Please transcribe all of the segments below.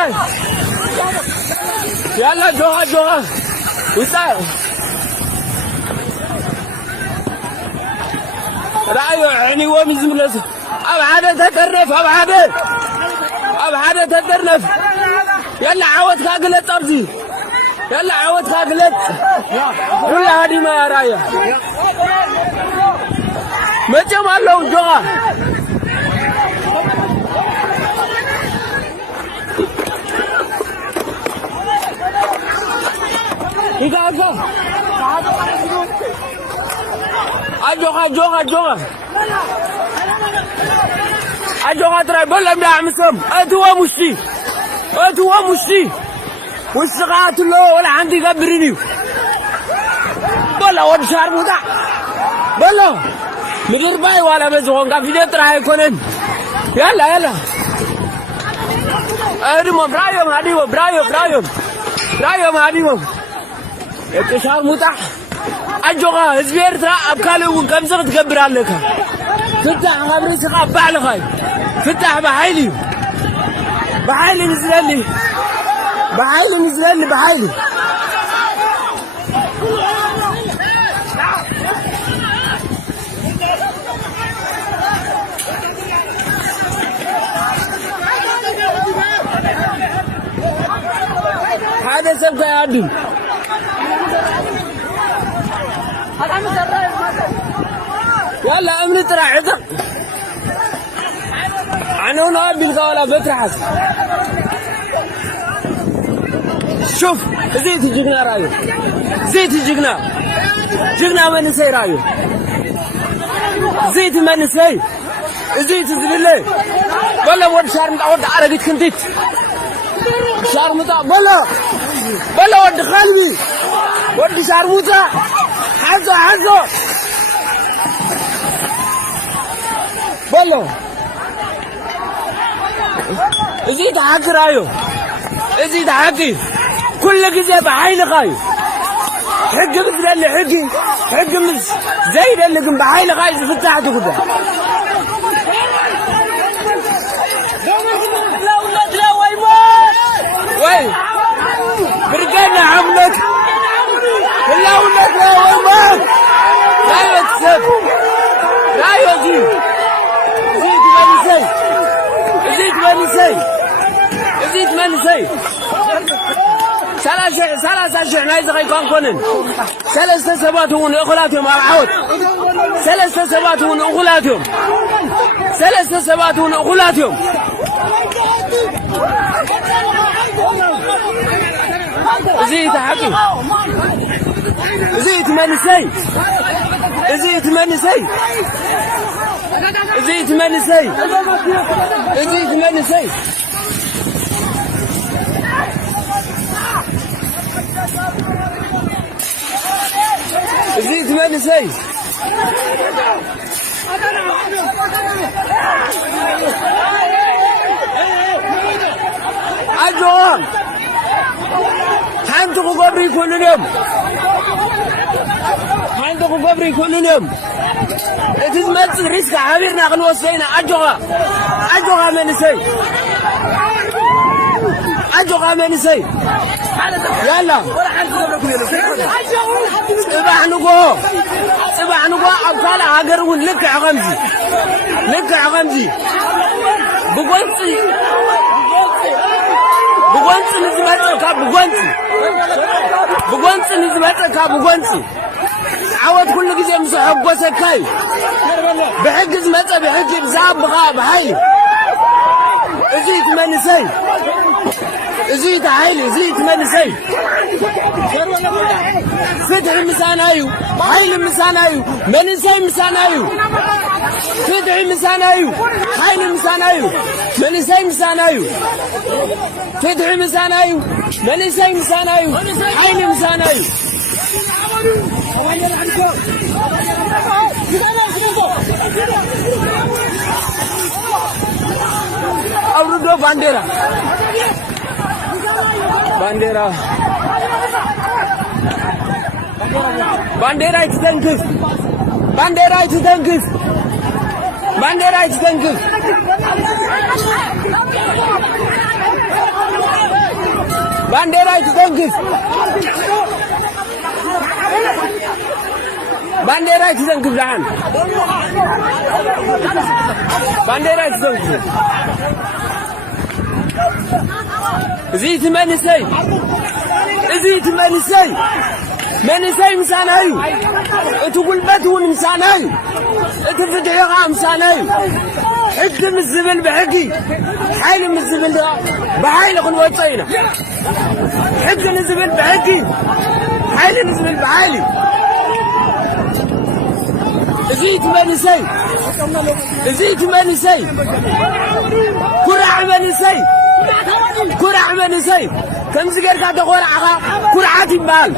وساي يلا جوها وساي رأيو يعني ومزملس أب حدا تترنف أب حدا تترنف يلا عود كاقلت أرزي يلا عود كاقلت ولا هادي ما يا رايا ما جمال لو جوها إيجا أجوها ترى بلا مدعم سم أتوا مشي والشغات له ولا عندي قبرني بلا ود شهر مدع بلا مدير باي ولا بزوان قافية ترى يكونن يلا أديمو برايوم هاديمو شهر مدع أجوها زبير ترى أبكالو كم زغت تكبر عليك فتح خبري سقاب بعلخاي فتح بحيلي نزل لي هذا سبت يا عدو يلا أمني ترى عذر عنونا بالقولة بترحس شوف زيت الجقنا رايو زيت جقنا ما نسي رايو زيت ما نسي زيت زبلي ولا ود شهر متعود عرقت كنتيت شهر متع بلا ود خالبي ود شهر متع حزو بلو زيد حق رايو زيد حقي كل جزء بعين غايو حق مثل اللي حق مز زي اللي جنب بعين غايو فتحت كده لا وي برجعنا عملك لا وي لا يكسب لا يجي زيد منسي ثلاثة شيء نايز غيكون كونن ثلاثة سباتهم أخلاتهم أعود ثلاثة سباتهم أخلاتهم زيد حقي زيد منسي أجوان حندقوا قبري كل يوم تزمت ريسك عبيرنا غنوصينا أجوها منسي يلا صباح نقو أبقال عقرون لك عغمزي بقوانسي نزمتك عود كل جزء مسحب وسكاي بحجز متى بحجز زعب بغاب حي زيت منسي فتح مسانايو حيل مسانايو منسي مسانايو فتح مسانايو حيل مسانايو منسي مسانايو فتح مسانايو منسي مسانايو حيل مسانايو أوردو بانديرا يتدنكف بانديرا يتدنكف بانديرا تزنكف بانديرا تزنكف زعان بانديرا تزنكف زيت منسي زيت منسي مساناي تقول بدون مساناي تفتحيها مساناي حد من الزبل بحقي حيل من الزبل بحيل خن وطينا حد من الزبل بحقي حيل من الزبل بحالي زيت منسي كرع منسي كم زجر كاتو قرعة كرعة بال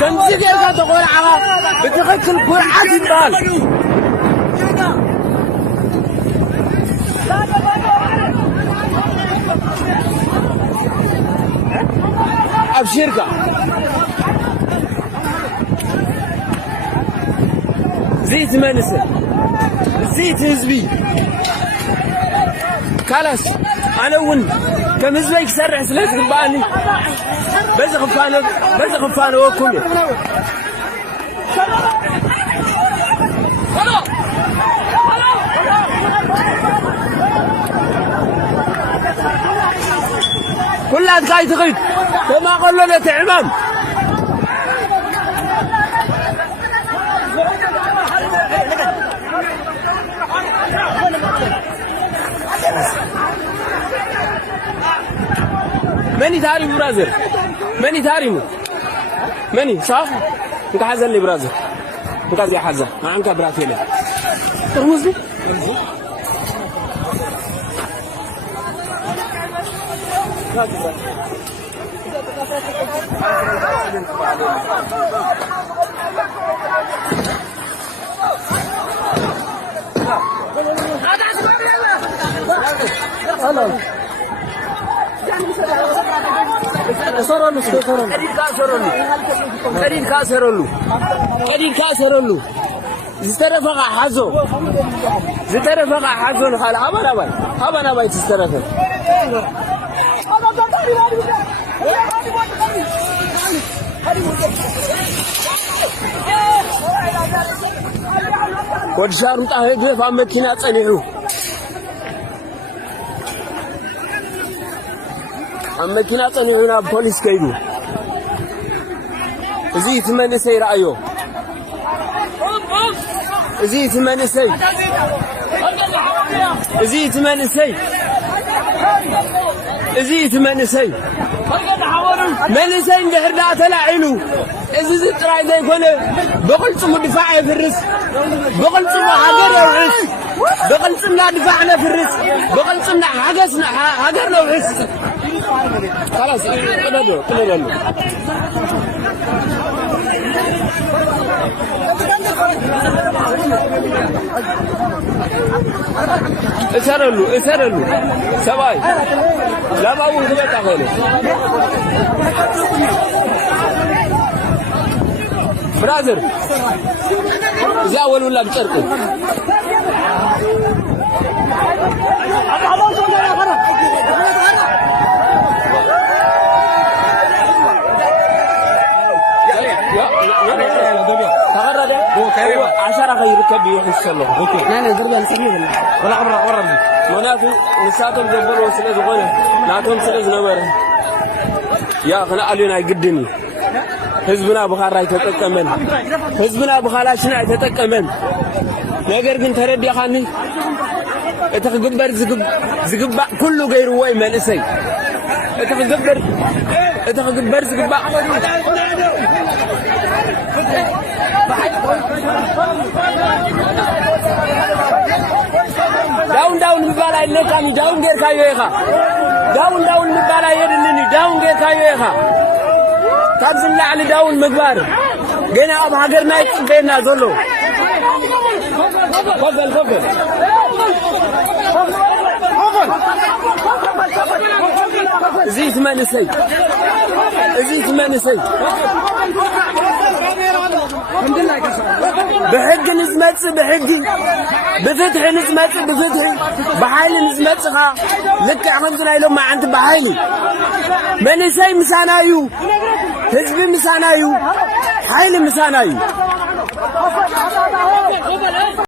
كم زجر كاتو قرعة بتخكل كرعة بال أبشرك زيت منسي زيت هزبي خلاص أنا ون كم زيك سرح سلسل قباني بس خفانه وكله كلها تقاي تغيب كما قلنا تعمام ماني تاري برازر ماني تاري ماني صح انت حزن لي برازر انت زي حزن ما عنك براتيله ترمز لي قديم كاسرولو زترفق حزو خال هبنا باي تسترفق ودشار مطاهي فا مكينه صنيعو مكينه صنيعونا بوليس كيدو زيت منسي رأيو زيت منسي اندهر لا تلاعينو إذا تراي ذا يكون بقلت مدفع في الرس بقلت هاجر الرس بقلت لا دفعنا في الرس بقلت حاجسنا هاجرنا الرس خلاص كده اسرلو سباي لا باو تبقى خالص برادر زاول ولا بطرق عشرة غير كبي يحصله اوكي انا دربا نسميه ولا عبره منافي نساتهم جبر وسلز غنى ناتهم سلز نبر يا خنا علينا يقدني حزبنا بخارا يتطقمن حزبنا بخالاشنا يتطقمن ነገር ግን ተረዲያኻኒ እተግበር ዝግባ ኩሉ ገይሩ ወይ መልሰይ እተግበር ዝግባ ዳውን ምባላ ይነካኒ ዳውን ገርካዮ ይኻ ዳውን ምባላ ይድልኒ ዳውን ገርካዮ ይኻ ታዝላ على ዳውን ምግባር ገና ኣብ ሀገርና ይጽበና ዘሎ فضل زيت ما نسي بحق نزمت بحقي بفتح نزمت بفتحي بحال نزمتها لك خمسنا لهم ما عند بحالي من شيء مسانايو حزب مسانايو حيل مسانايو